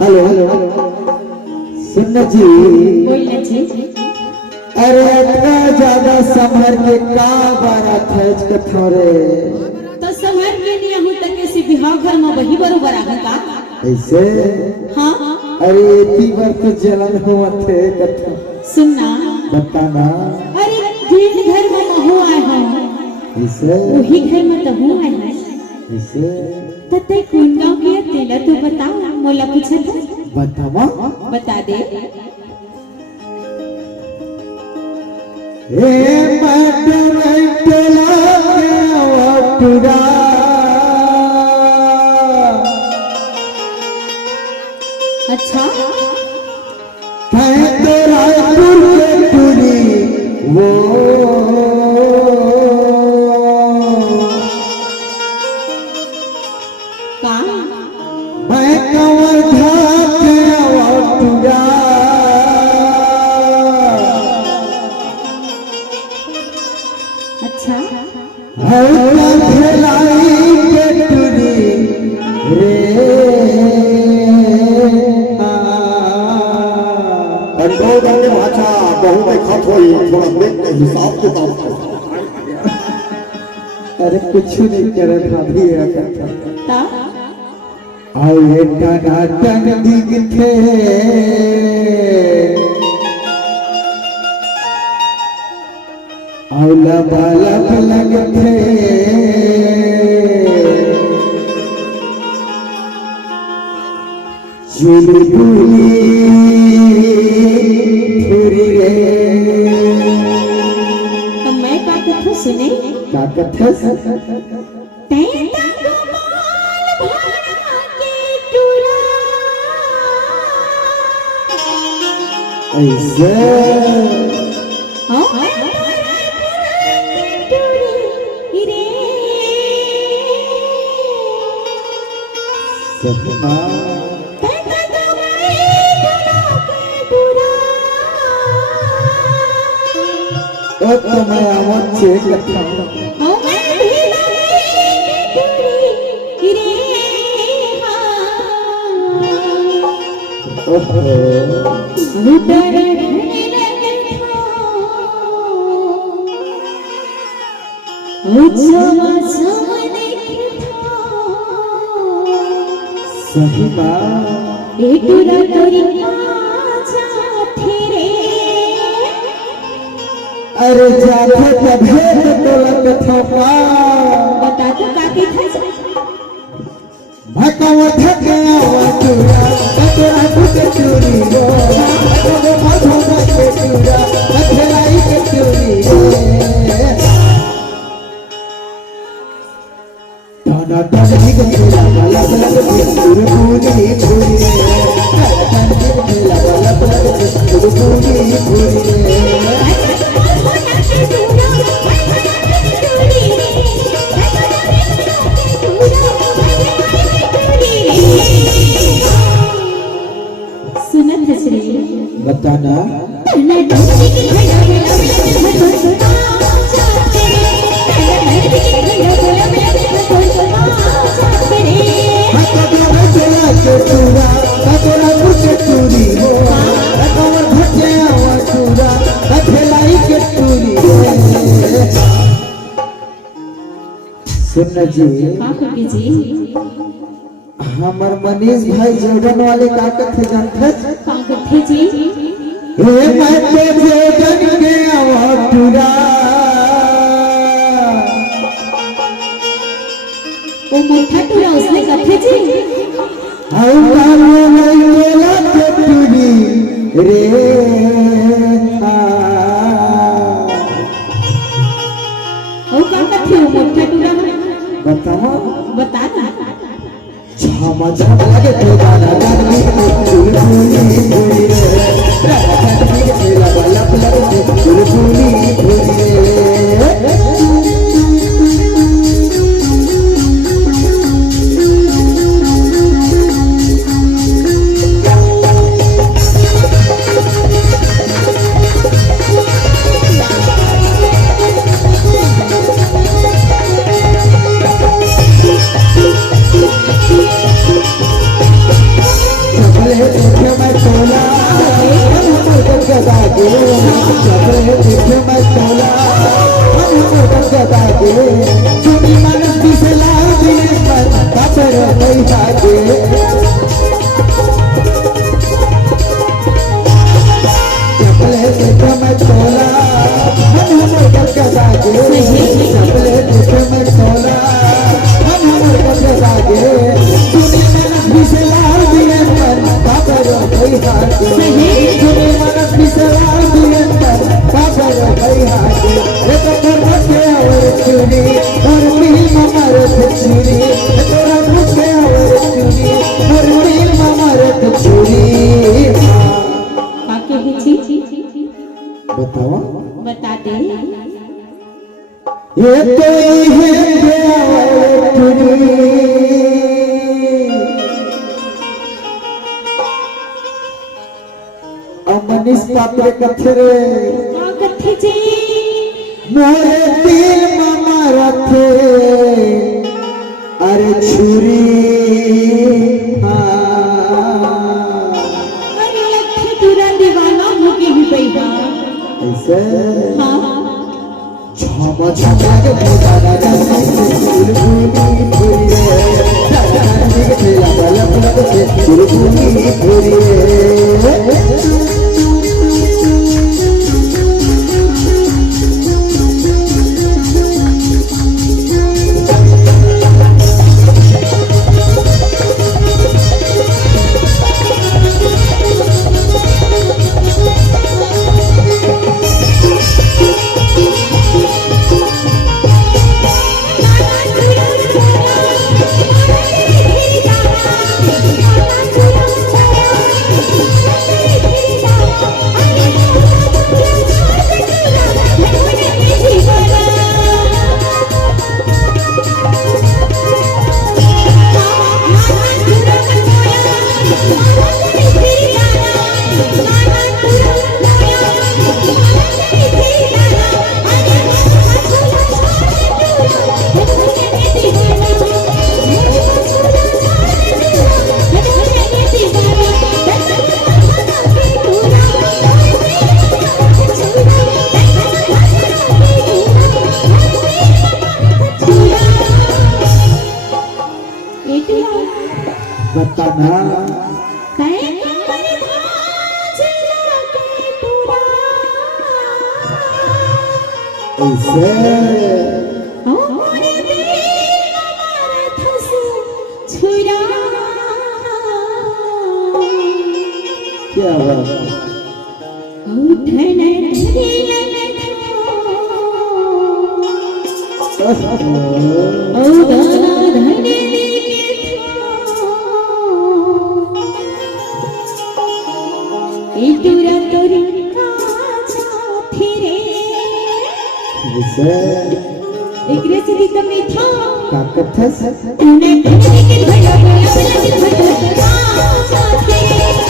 Hello सुन जी बोलना जी। अरे इतना ज्यादा संभर के का बारा थज के थोरे तो समर के लिए हूं तक किसी बिहाव घर में वही बरोबर आ का ऐसे हां अरे इतनी बार तो जलन हुआ थे कथा सुनना बताना अरे जिन घर में महू आए हो ऐसे वही घर में तो हूं आए हैं ऐसे तते कौन गांव के तेला तो बता मोला पूछे था बतावा बता दे ए मटन तेला के वटुरा अच्छा कहे तो रायपुर के टूरी वो का मैं कंवर के वटुरा अच्छा हल्का खेलाई के टूरी रे दो दाने भाषा बहु में खत होई थोड़ा देख के हिसाब किताब से अरे कुछ नहीं करे भाभी करता ता आओ ये टनाटन दिखे आओ लबालब लगथे चुलबुली थोड़ी रे तो मैं का कथा सुने का कथे तैता कमाल भाड़ा के टूरा ऐसे ओ टूरी रे सपना तैता कमाल भाड़ा के टूरा ओ तो मैं आवाज से कथा ओ मैं भी लगी टूरी रे ओहो उतर ढले था उछवा समने था सही बात एटुरा तोरी आजा तेरे अरे जाथे तभे तो लग थपा बता तू काके था भकव थके वटुरा कतरा के चोरी रो भकव मधो के चूरा कथलाई के चोरी रे ताना तानी के चूरा लग लग पूरी पूरी पूरी रे तानी के लग लग पूरी पूरी रे सुनत हसरे बताना सुन जी हाँ कभी जी हमर मनीष भाई जोड़न वाले का कथे जानथे का कथे जी रे मैं तो जोड़न के अवटुरा ओ मोठा टूरा उसने कथे जी हाउ कालो नहीं बोला चटुरी रे ओ का कथे ओ मोठा टूरा बताओ बता ना छामा छामा लगे तो गाना गानी फूल फूली फूली रे गानी के खेला वाला लगे फूल फूली फूली रे बताओ बता दे ये तो है मनीष पात्र कथे रे का कथे जी मोरे दिल मामा रथे अरे छुरी अरे लखे टूरा दीवाना हो के ही बैठा ऐसे हां छामा छामा के गाना गानी फूल फूली फूली रे गानी के खेला वाला लगे फूल फूली फूली रे बताना ऐसे क्या बात एकरे से दिक्कत नहीं था का कथे तूने के भड़ा बोला लगे भड़ा साथे